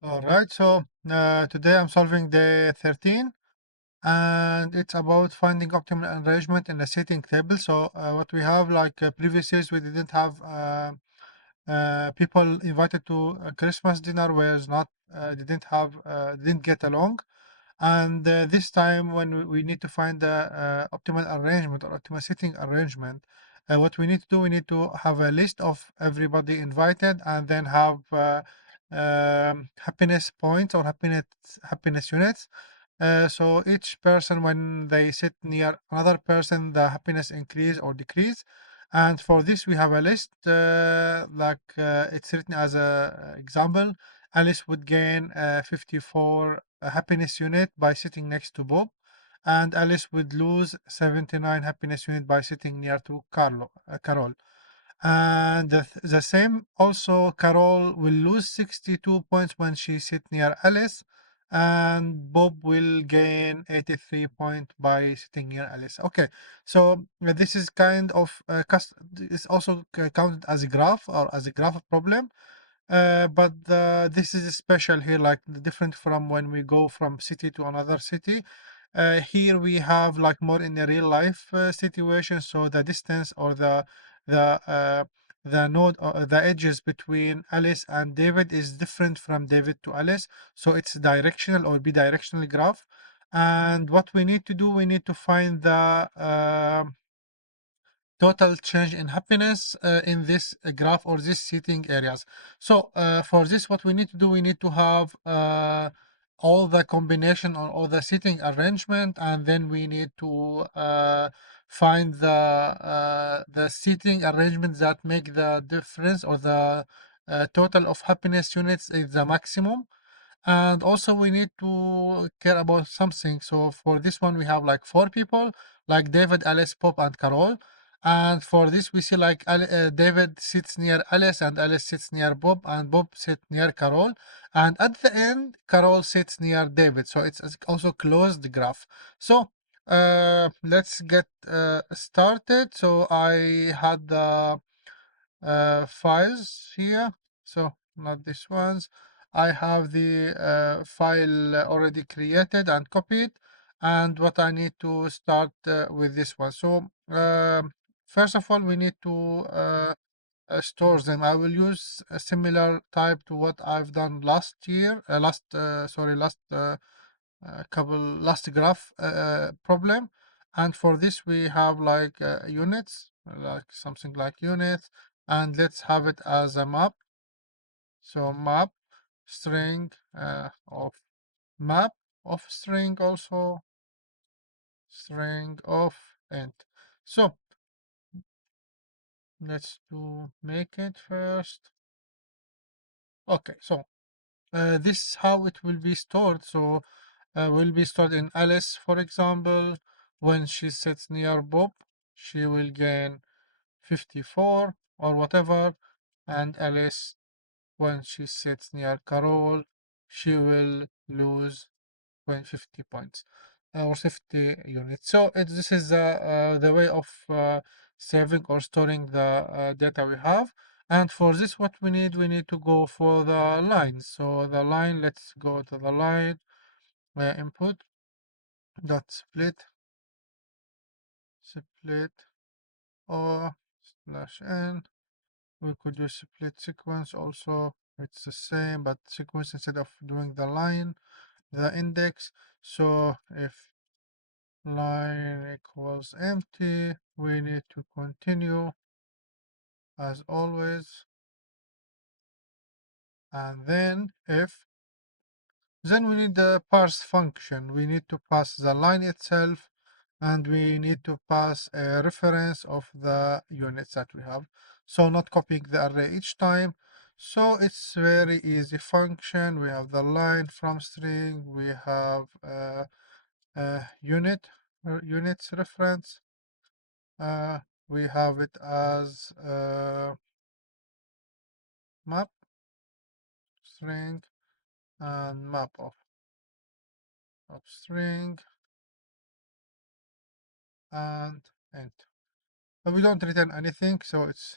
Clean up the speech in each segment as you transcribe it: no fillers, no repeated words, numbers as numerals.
All right, so today I'm solving day 13 and it's about finding optimal arrangement in a setting table. So what we have, like previous years, we didn't have people invited to a Christmas dinner was not didn't have didn't get along. And this time, when we need to find the optimal arrangement or optimal sitting arrangement, what we need to do, we need to have a list of everybody invited, and then have happiness points or happiness units. So each person, when they sit near another person, the happiness increase or decrease. And for this, we have a list, it's written as a example. Alice would gain 54 happiness unit by sitting next to Bob, and Alice would lose 79 happiness unit by sitting near to Carol. And the same also, Carol will lose 62 points when she sit near Alice, and Bob will gain 83 point by sitting near Alice. Okay, so this is kind of it's also counted as a graph or as a graph problem. But this is special here, like different from when we go from city to another city. Here we have like more in a real life situation, so the distance or the uh, the node or the edges between Alice and David is different from David to Alice, so it's directional or bidirectional graph. And what we need to do, we need to find the total change in happiness in this graph or this seating areas. So for this, what we need to do, we need to have all the combination or all the seating arrangement, and then we need to find the seating arrangement that make the difference or the total of happiness units is the maximum. And also we need to care about something. So for this one, we have like four people, like David, Alice, Bob, and Carol. And for this, we see like David sits near Alice, and Alice sits near Bob, and Bob sits near Carol. And at the end, Carol sits near David. So it's also closed graph. So let's get started. So I had the files here. So not these ones. I have the file already created and copied, and what I need to start with this one. So first of all, we need to store them. I will use a similar type to what I've done last year, last graph problem. And for this, we have like units, like something like units, and let's have it as a map. So map string of map of string, also string of int. So let's do make it first. Okay, so this is how it will be stored. So will be stored in Alice, for example. When she sits near Bob, she will gain 54 or whatever, and Alice, when she sits near Carol, she will lose 50 points or 50 units. So this is the way of saving or storing the data we have. And for this, what we need to go for the lines. So the line, let's go to the line input dot split or slash n. We could do split sequence also. It's the same, but sequence instead of doing the line, the index. So if line equals empty, we need to continue as always. And then if, then we need the parse function. We need to pass the line itself, and we need to pass a reference of the units that we have. So not copying the array each time. So it's very easy function. We have the line from string. We have units reference. We have it as map string and map of string and int. But we don't return anything, so it's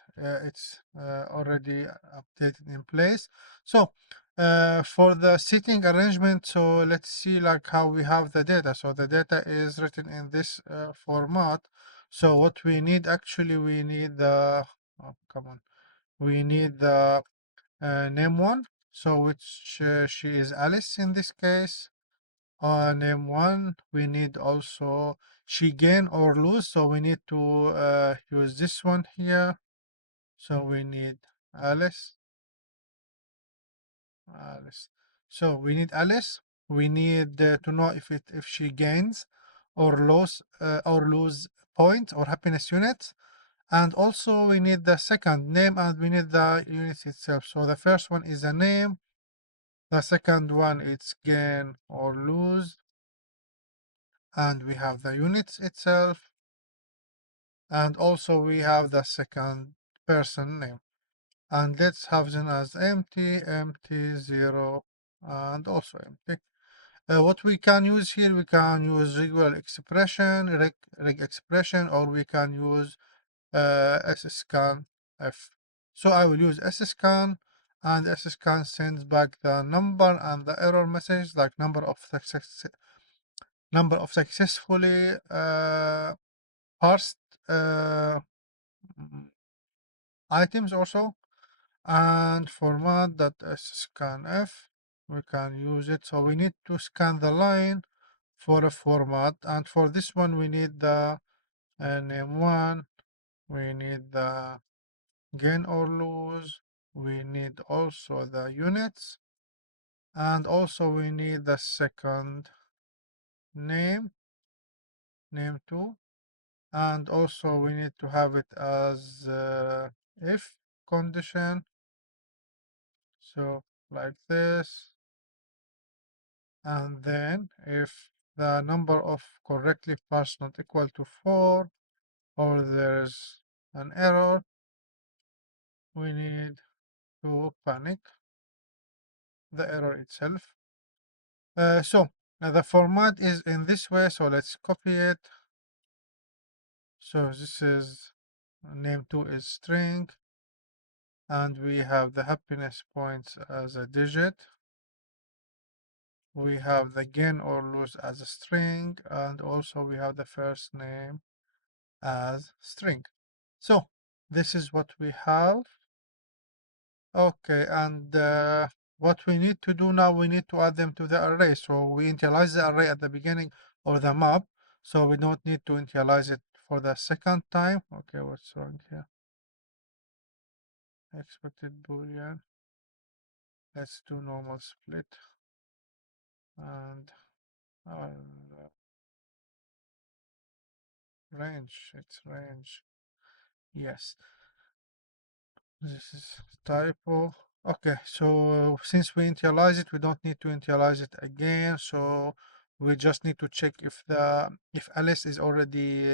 already updated in place. So For the seating arrangement, so let's see like how we have the data. So the data is written in this format. So what we need actually, we need the, oh, come on, we need the name one. So which she is Alice in this case. Name one, we need also she gain or lose. So we need to use this one here. So we need Alice. Alice. So we need Alice. We need to know if she gains or lose points or happiness units. And also we need the second name and we need the unit itself. So the first one is a name. The second one is gain or lose. And we have the units itself. And also we have the second person name. And let's have them as empty, empty, 0, and also empty. What we can use here, we can use regular expression, reg expression, or we can use Sscanf. So I will use Sscan, and Sscan sends back the number and the error message, like number of successfully parsed items also. And format.Sscanf, we can use it. So we need to scan the line for a format, and for this one we need the name one, we need the gain or lose, we need also the units, and also we need the second name, name two, and also we need to have it as if condition. So like this. And then if the number of correctly parsed not equal to 4, or there's an error, we need to panic the error itself. So the format is in this way, so let's copy it. So this is name 2 is string, and we have the happiness points as a digit. We have the gain or lose as a string, and also we have the first name as string. So this is what we have. Okay, and what we need to do now, we need to add them to the array. So we initialize the array at the beginning of the map, so we don't need to initialize it for the second time. Okay, what's wrong here? Expected boolean. Let's do normal split, and range, it's range. Yes, this is typo. Okay, so since we initialize it, we don't need to initialize it again. So we just need to check if Alice is already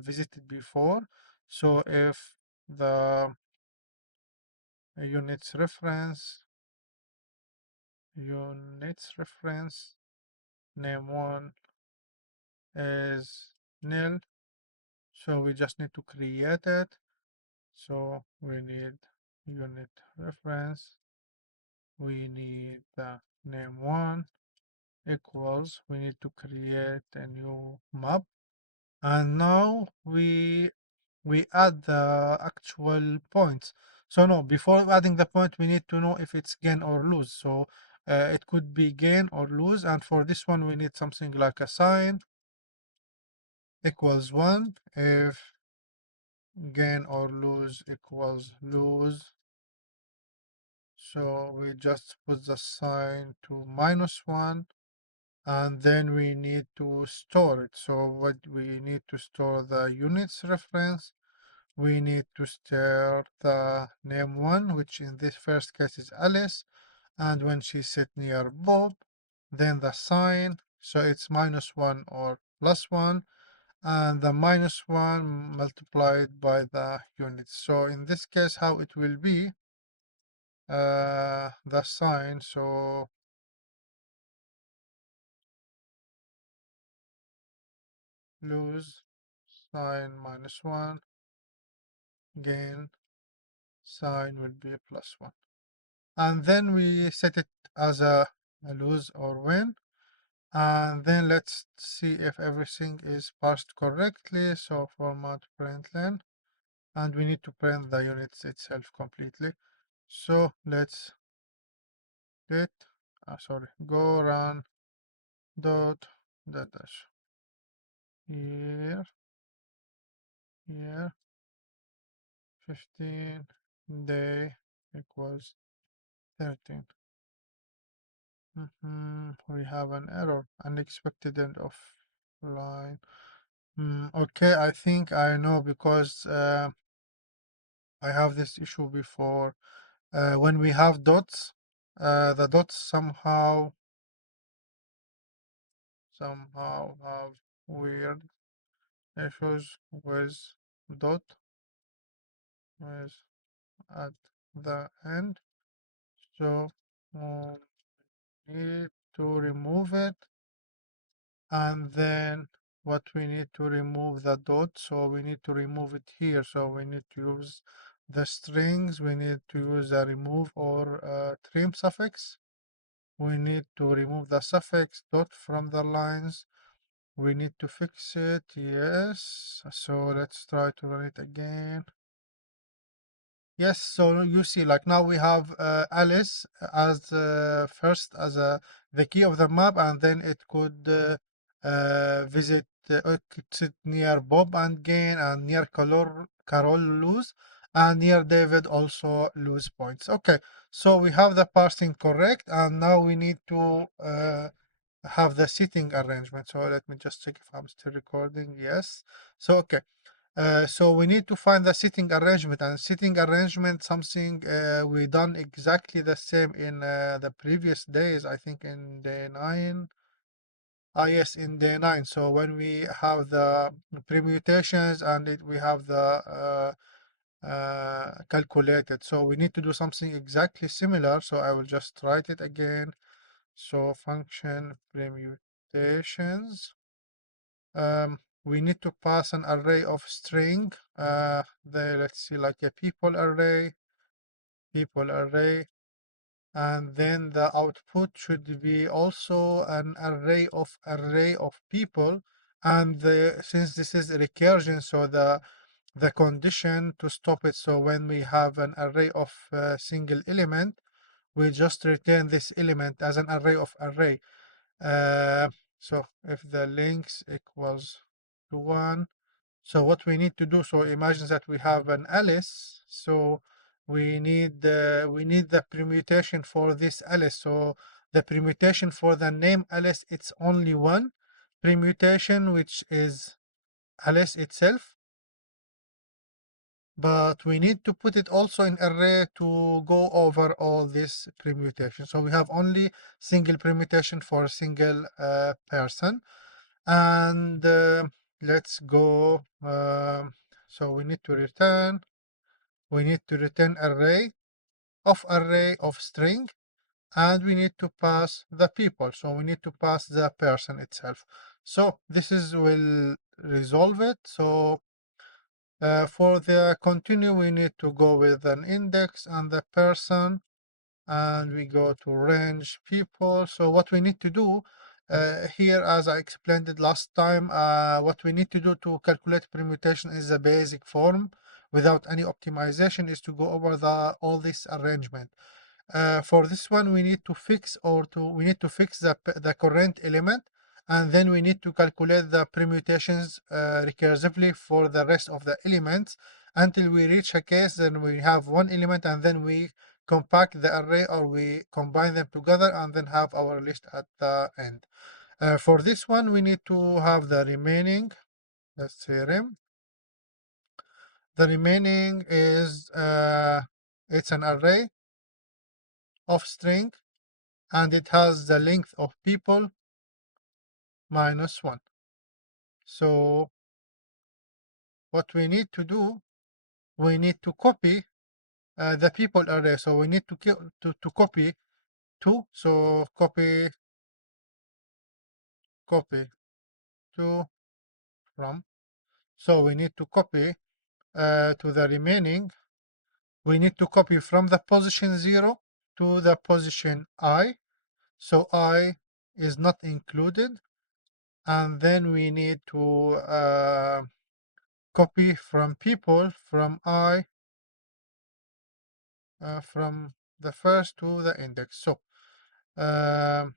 visited before. So if the units reference name one is nil, so we just need to create it. So we need unit reference, we need the name one equals, we need to create a new map, and now we add the actual points. So no, before adding the point, we need to know if it's gain or lose. So it could be gain or lose, and for this one we need something like a sign equals 1 if gain or lose equals lose. So we just put the sign to -1, and then we need to store it. So what we need to store the units reference, we need to store the name one, which in this first case is Alice, and when she sit near Bob, then the sign, so it's -1 or +1, and the -1 multiplied by the units. So in this case, how it will be, the sign, so lose sign -1, gain sign will be +1. and then we set it as a lose or win. And then let's see if everything is parsed correctly. So format println, and we need to print the units itself completely. So let's get sorry, go run dot dash here, here 15 day equals 13. We have an error, unexpected end of line. Okay, I think I know, because I have this issue before. When we have dots, the dots somehow have weird issues with dot with at the end. So need to remove it, and then what we need to remove the dot, so we need to remove it here. So we need to use the strings, we need to use a remove or trim suffix. We need to remove the suffix dot from the lines. We need to fix it, yes. So let's try to run it again. Yes, so you see, like now we have Alice as first as the key of the map, and then it could visit, it could sit near Bob and Gain, and near Carol lose, and near David also lose points. Okay, so we have the parsing correct, and now we need to have the seating arrangement. So let me just check if I'm still recording. Yes. So okay. So we need to find the seating arrangement, and seating arrangement something we done exactly the same in the previous days. I think in day 9. Yes, in day 9. So when we have the permutations and we have the calculated, so we need to do something exactly similar. So I will just write it again. So function permutations. We need to pass an array of string. Let's see, like a people array, and then the output should be also an array of people. And since this is a recursion, so the condition to stop it. So when we have an array of single element, we just return this element as an array of array. So if the links equals to 1, so what we need to do, so imagine that we have an Alice, so we need the permutation for this Alice. So the permutation for the name Alice, it's only one permutation, which is Alice itself, but we need to put it also in array to go over all this permutation. So we have only single permutation for a single person. And let's go. So we need to return array of string, and we need to pass the people. So we need to pass the person itself. So this will resolve it. So for the continue, we need to go with an index and the person, and we go to range people. So what we need to do here, as I explained it last time, what we need to do to calculate permutation is a basic form without any optimization, is to go over all this arrangement. For this one, we need to fix the current element, and then we need to calculate the permutations recursively for the rest of the elements until we reach a case. Then we have one element, and then we compact the array, or we combine them together, and then have our list at the end. For this one, we need to have the remaining. Let's say rem. The remaining is it's an array of string, and it has the length of people minus 1. So what we need to do, we need to copy the people array. So we need to copy 2. So copy 2 from. So we need to copy to the remaining. We need to copy from the position 0 to the position I, so I is not included, and then we need to copy from people from I, from the first to the index. So the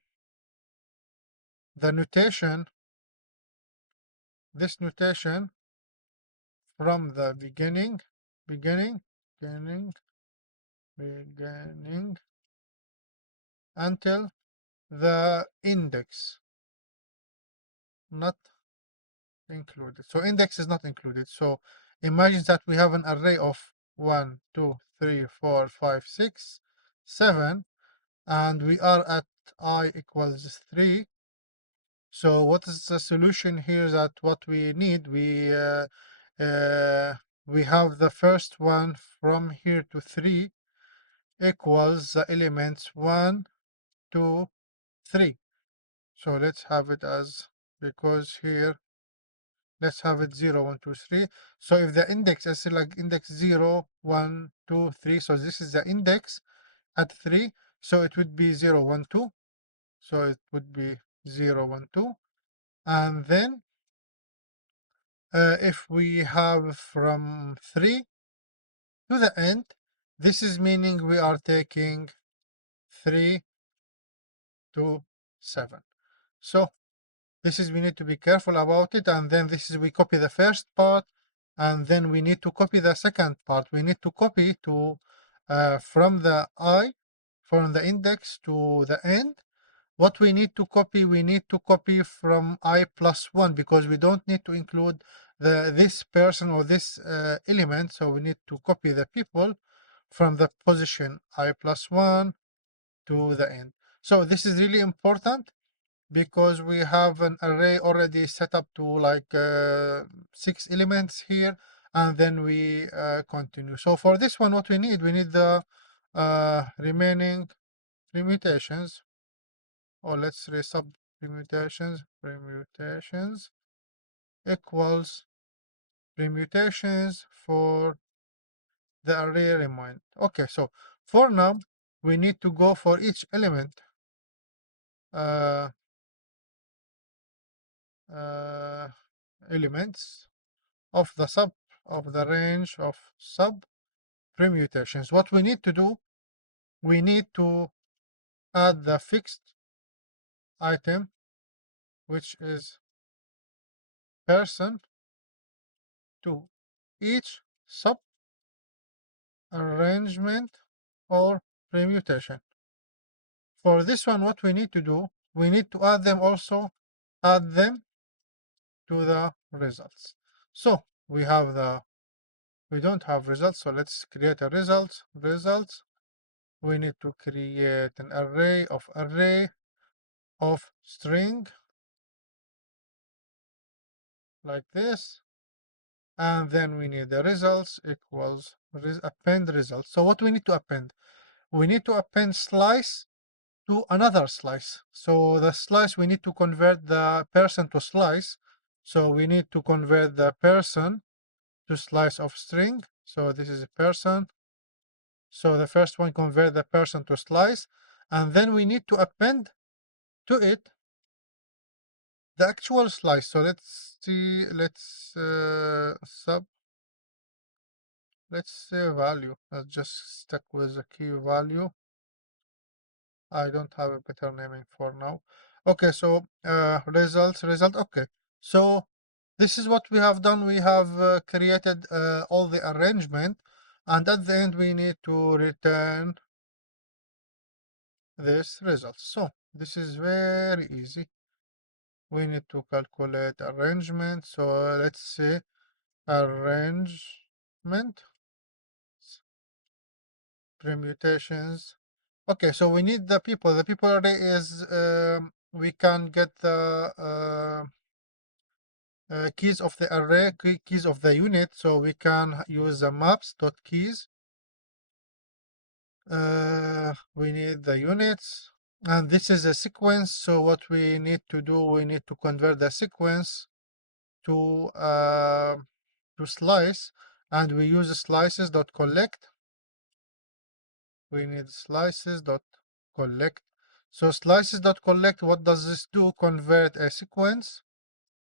notation, this notation from the beginning, beginning until the index, not included. So index is not included. So imagine that we have an array of 1, 2, 3, 4, 5, 6, 7, and we are at I equals 3. So what is the solution here? That what we need, we have the first one from here to 3 equals the elements 1, 2, 3. So let's have it as, because here let's have it 0, 1, 2, 3. So if the index is like index 0, 1, 2, 3, so this is the index at 3, so it would be 0, 1, 2. So it would be 0, 1, 2. And then if we have from 3 to the end, this is meaning we are taking 3 to 7. So this is, we need to be careful about it. And then this is, we copy the first part, and then we need to copy the second part. We need to copy to from the I, from the index to the end. What we need to copy, we need to copy from I plus 1, because we don't need to include this person or this element. So we need to copy the people from the position I plus 1 to the end. So this is really important, because we have an array already set up to like 6 elements here, and then we continue. So for this one, what we need the remaining permutations, or let's say sub permutations equals permutations for the array remain. Okay, so for now we need to go for each element elements of the sub of the range of sub permutations. What we need to do, we need to add the fixed item, which is person, to each sub arrangement or permutation. For this one, what we need to do, we need to add them to the results. So we don't have results, so let's create a results. We need to create an array of string like this, and then we need the results equals append results. So what we need to append, we need to append slice to another slice. So the slice, we need to convert the person to slice. So we need to convert the person to slice of string. So this is a person. So the first one, convert the person to slice, and then we need to append to it the actual slice. So let's see, let's say value. Let's just stick with the key value. I don't have a better naming for now. Okay, so result. Okay, so this is what we have done. We have created all the arrangement, and at the end we need to return this result. So this is very easy. We need to calculate arrangement. So let's say arrangement permutations. Okay, so we need the people. The people array is we can get the keys of the array, keys of the unit. So we can use the maps.Keys. We need the units, and this is a sequence. So what we need to do, we need to convert the sequence to slice, and we use slices.collect. we need slices dot collect. So slices dot collect, what does this do? Convert a sequence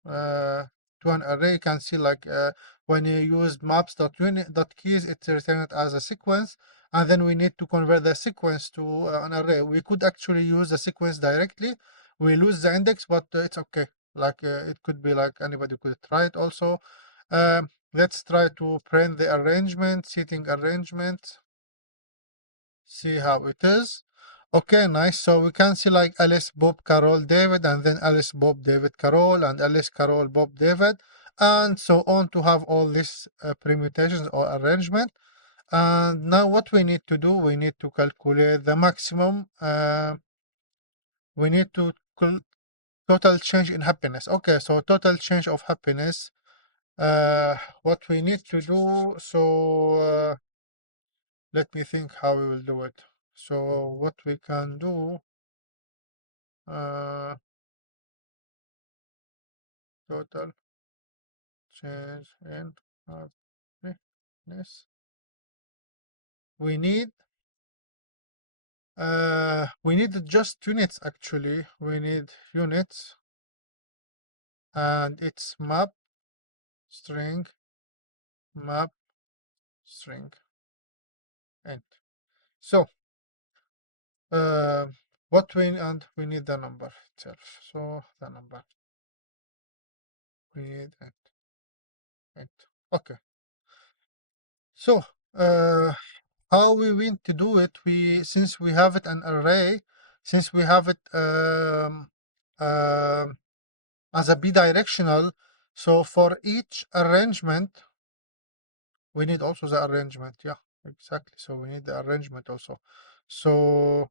to an array. You can see like when you use maps.Keys, it's returned as a sequence, and then we need to convert the sequence to an array. We could actually use the sequence directly. We lose the index, but it's okay. Like it could be like anybody could try it also. Let's try to print the arrangement, seating arrangement, see how it is. Okay, nice. So we can see like Alice, Bob, Carol, David, and then Alice, Bob, David, Carol, and Alice, Carol, Bob, David, and so on to have all these permutations or arrangement. And now what we need to do, we need to calculate the maximum. We need to total change in happiness. Okay, so total change of happiness. What we need to do, so let me think how we will do it. So what we can do, total change in happiness. We need just units actually. We need units, and it's map string int. So what we need the number itself. So the number we need int. Okay. So how we want to do it, since we have it an array, since we have it as a bidirectional, so for each arrangement we need also the arrangement. Yeah, exactly. So we need the arrangement also. So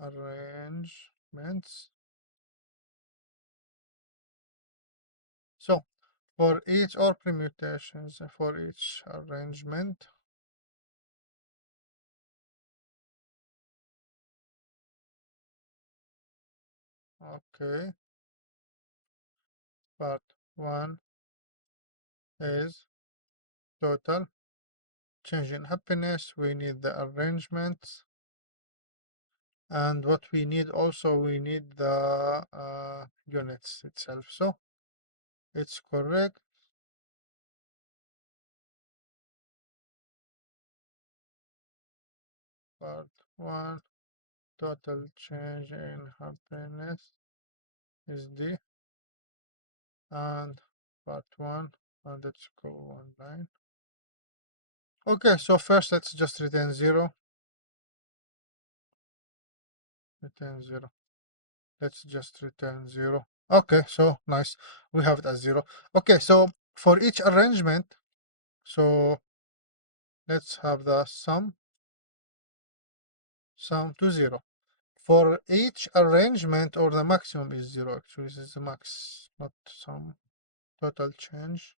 arrangements. So for each or permutations for each arrangement, okay, part 1 is total change in happiness. We need the arrangements, and what we need also, we need the units itself. So it's correct. Part 1 total change in happiness is D, and part 1, and let's go online. Okay, so first let's just return 0. Return 0. Let's just return 0. Okay, so nice. We have it as 0. Okay, so for each arrangement, so let's have the sum to 0. For each arrangement, or the maximum is 0. Actually, this is the max, not sum. Total change.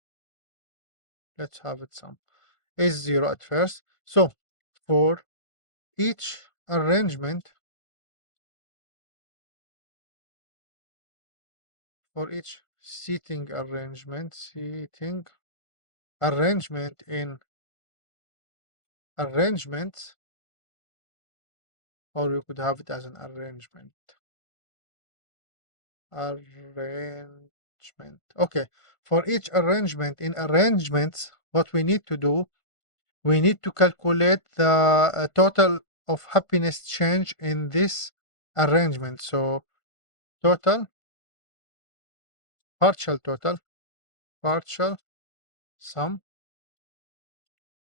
Let's have it sum is 0 at first. So for each arrangement, for each seating arrangement in arrangements, or we could have it as an arrangement. Okay, for each arrangement in arrangements, what we need to do, we need to calculate the total of happiness change in this arrangement. So total, partial sum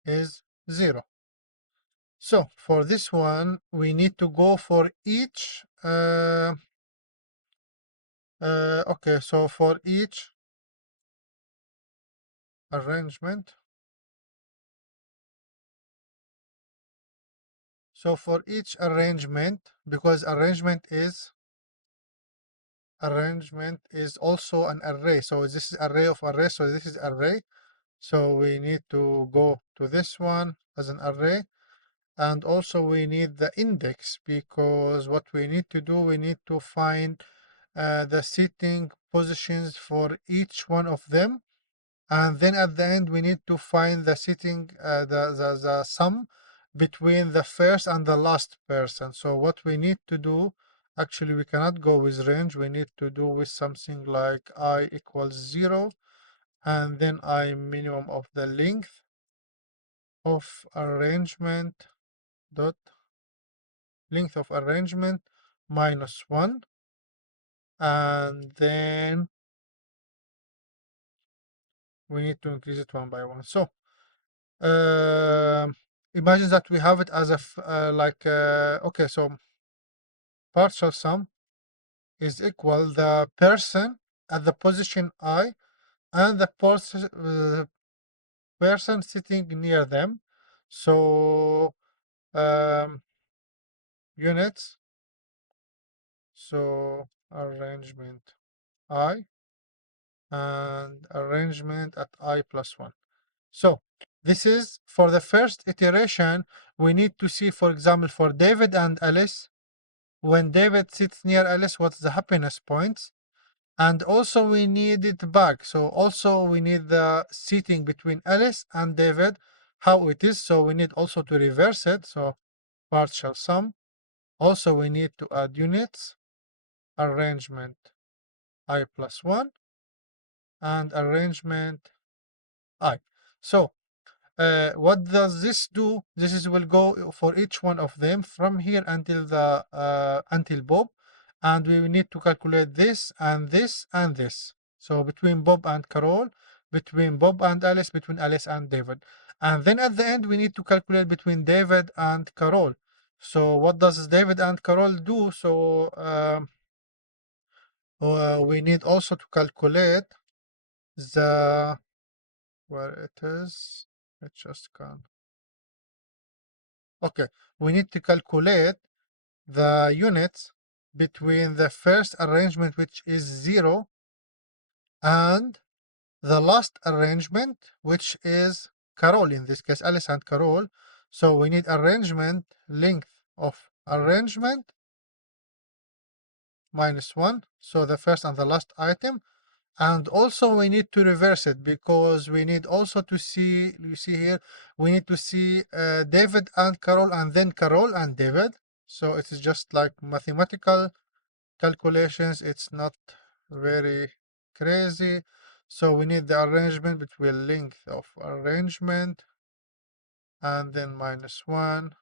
is 0. So for this one, we need to go for each okay, so for each arrangement, because arrangement is also an array. So this is array of array, so this is array. So we need to go to this one as an array. And also we need the index, because what we need to do, we need to find the seating positions for each one of them, And then at the end we need to find the sitting the sum between the first and the last person. So what we need to do, actually we cannot go with range, we need to do with something like I equals 0, and then I minimum of the length of arrangement dot length of arrangement minus 1, and then we need to increase it one by one. So imagine that we have it as a okay, so partial sum is equal the person at the position I and the person sitting near them. So units, so arrangement I and arrangement at I plus 1. So this is for the first iteration. We need to see, for example, for David and Alice, when David sits near Alice, what's the happiness points? And also we need it back. So also we need the seating between Alice and David, how it is. So we need also to reverse it. So partial sum. Also we need to add units, arrangement I plus 1, and arrangement I. So what does this do? This is will go for each one of them from here until the until Bob, and we need to calculate this and this and this. So between Bob and Carol, between Bob and Alice, between Alice and David, and then at the end we need to calculate between David and Carol. So what does David and Carol do? So we need also to calculate the where it is. It just can't. Okay, we need to calculate the units between the first arrangement, which is 0, and the last arrangement, which is Carol, in this case Alice and Carol. So we need arrangement length of arrangement minus 1, so the first and the last item. And also we need to reverse it, because we need also to see, you see here, we need to see David and Carol, and then Carol and David. So it's just like mathematical calculations. It's not very crazy. So we need the arrangement between length of arrangement and then minus 1.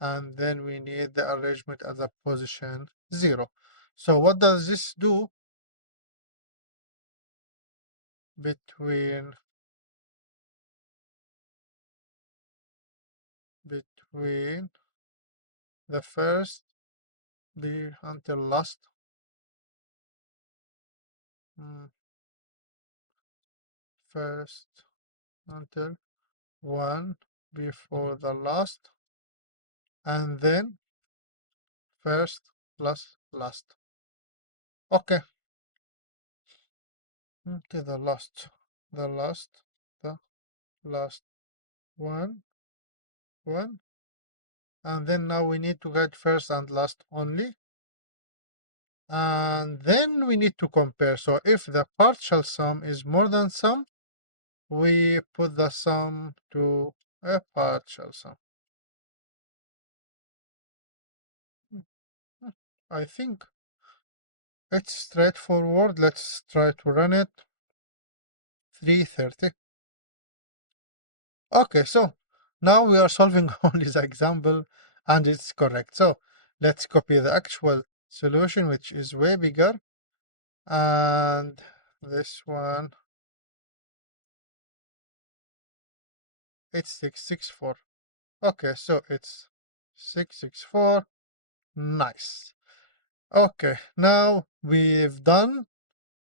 And then we need the arrangement at the position 0. So what does this do? Between the first until last, first until 1 before the last, and then first plus last. Okay, to the last one, and then now we need to get first and last only, and then we need to compare. So if the partial sum is more than sum, we put the sum to a partial sum. I think it's straightforward. Let's try to run it. 330. Okay, so now we are solving only the example and it's correct. So let's copy the actual solution, which is way bigger, and this one, it's 664. Okay, so it's 664. Nice. Okay, now we've done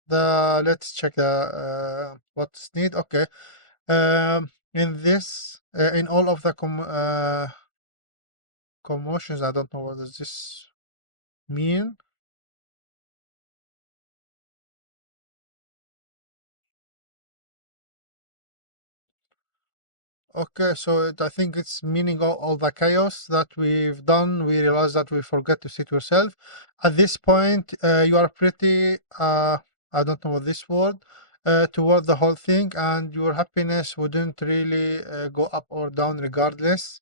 the, let's check the what's need. Okay, in this in all of the commotions, I don't know what does this mean. Okay, so I think it's meaning all the chaos that we've done. We realize that we forget to sit yourself. At this point, you are pretty, I don't know what this word, toward the whole thing, and your happiness wouldn't really go up or down regardless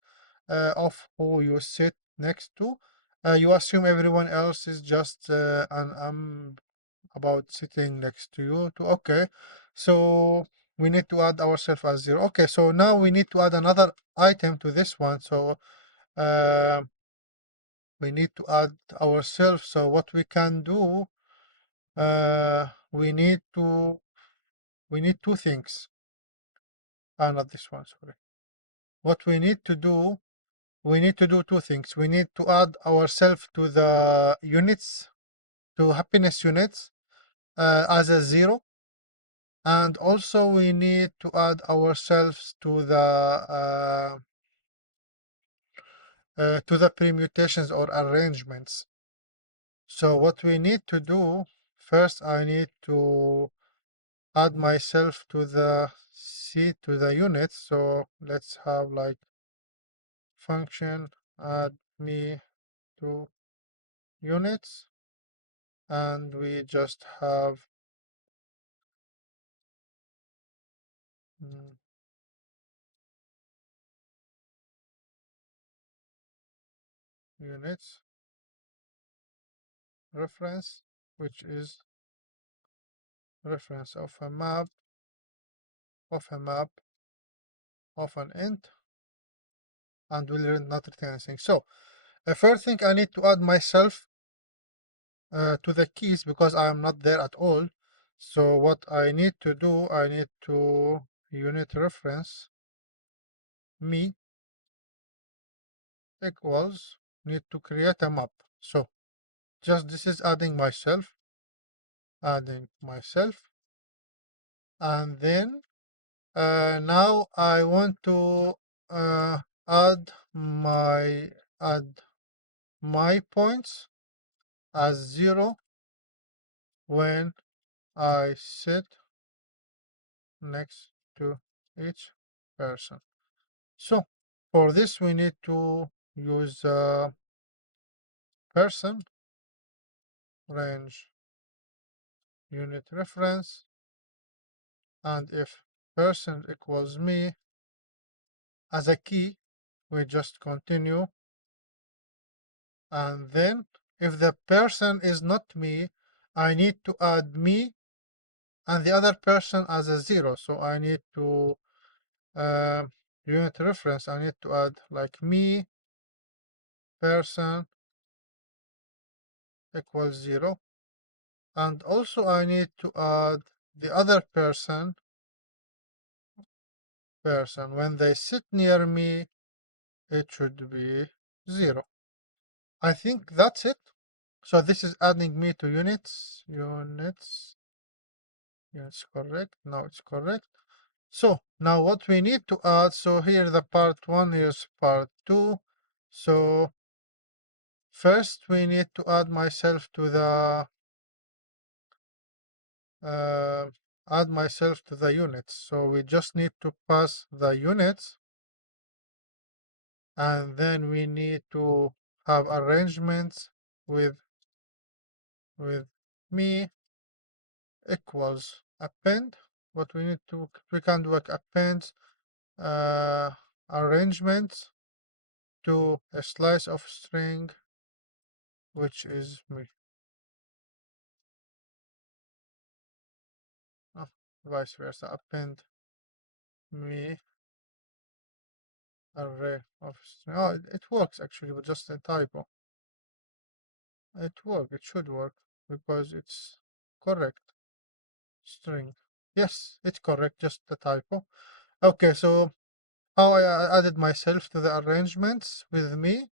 of who you sit next to. You assume everyone else is just about sitting next to you too. Okay, so we need to add ourselves as 0. Okay, so now we need to add another item to this one. So uh, we need to add ourselves. So what we can do, we need two things. Not this one, sorry. What we need to do, we need to do two things. We need to add ourselves to the units, to happiness units as a 0. And also we need to add ourselves to the permutations or arrangements. So what we need to do, first I need to add myself to the unit. So let's have like function add me to units, and we just have units reference, which is reference of a map of an int, and will not return anything. So the first thing I need to add myself to the keys because I am not there at all. So what I need to do, I need to unit reference me equals need to create a map. So just this is adding myself, and then now I want to add my points as 0 when I sit next to each person. So for this we need to use person range unit reference, and if person equals me as a key, we just continue, and then if the person is not me, I need to add me and the other person as a 0. So I need to unit reference, I need to add like me person equals 0, and also I need to add the other person when they sit near me, it should be 0. I think that's it. So this is adding me to units. Yes, correct. Now it's correct. So now what we need to add, so here the part 1, here's part 2. So first we need to add myself to the units. So we just need to pass the units, and then we need to have arrangements with me equals append. What we can do like append arrangements to a slice of string, which is me. Vice versa, append me array of string. Oh, it works actually, but just a typo. It should work because it's correct. String. Yes, it's correct, just a typo. Okay, so how I added myself to the arrangements with me.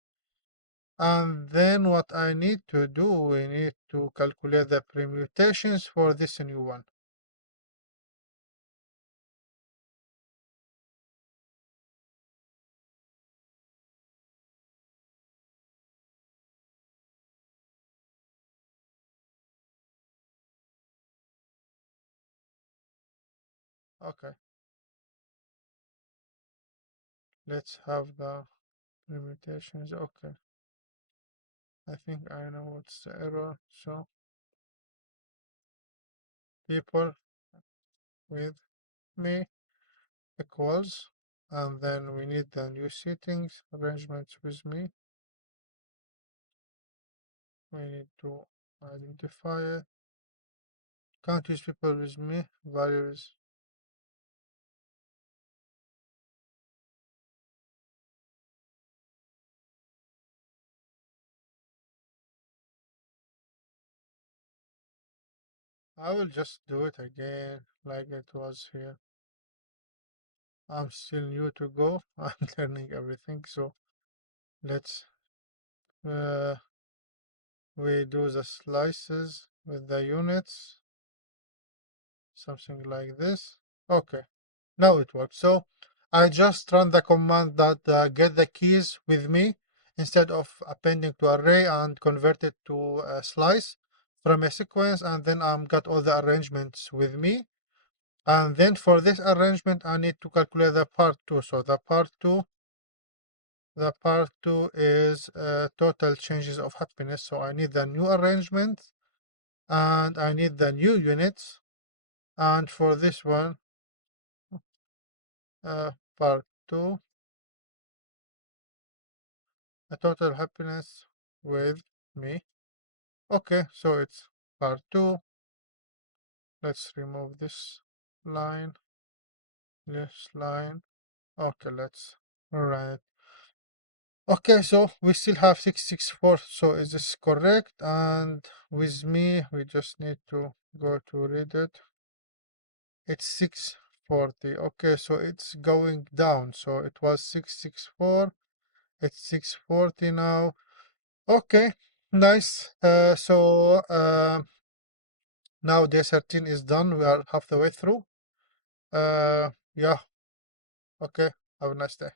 And then what I need to do, we need to calculate the permutations for this new one. Okay, let's have the permutations. Okay, I think I know what's the error. So people with me equals, and then we need the new settings, arrangements with me. We need to identify it. Can't use people with me, values. I will just do it again like it was here. I'm still new to Go. I'm learning everything, so let's we do the slices with the units, something like this. Okay, now it works. So I just run the command that get the keys with me instead of appending to array and convert it to a slice from a sequence, and then I'm got all the arrangements with me. And then for this arrangement, I need to calculate the part 2. So the part 2 is total changes of happiness. So I need the new arrangement and I need the new units. And for this one, part 2, a total happiness with me. Okay, so it's part 2. Let's remove this line, this line. Okay, let's run it. Okay, so we still have 664. So is this correct? And with me, we just need to go to read it. It's 640. Okay, so it's going down. So it was 664. It's 640 now. Okay, nice. Now day 13 is done. We are half the way through. Yeah. Okay. Have a nice day.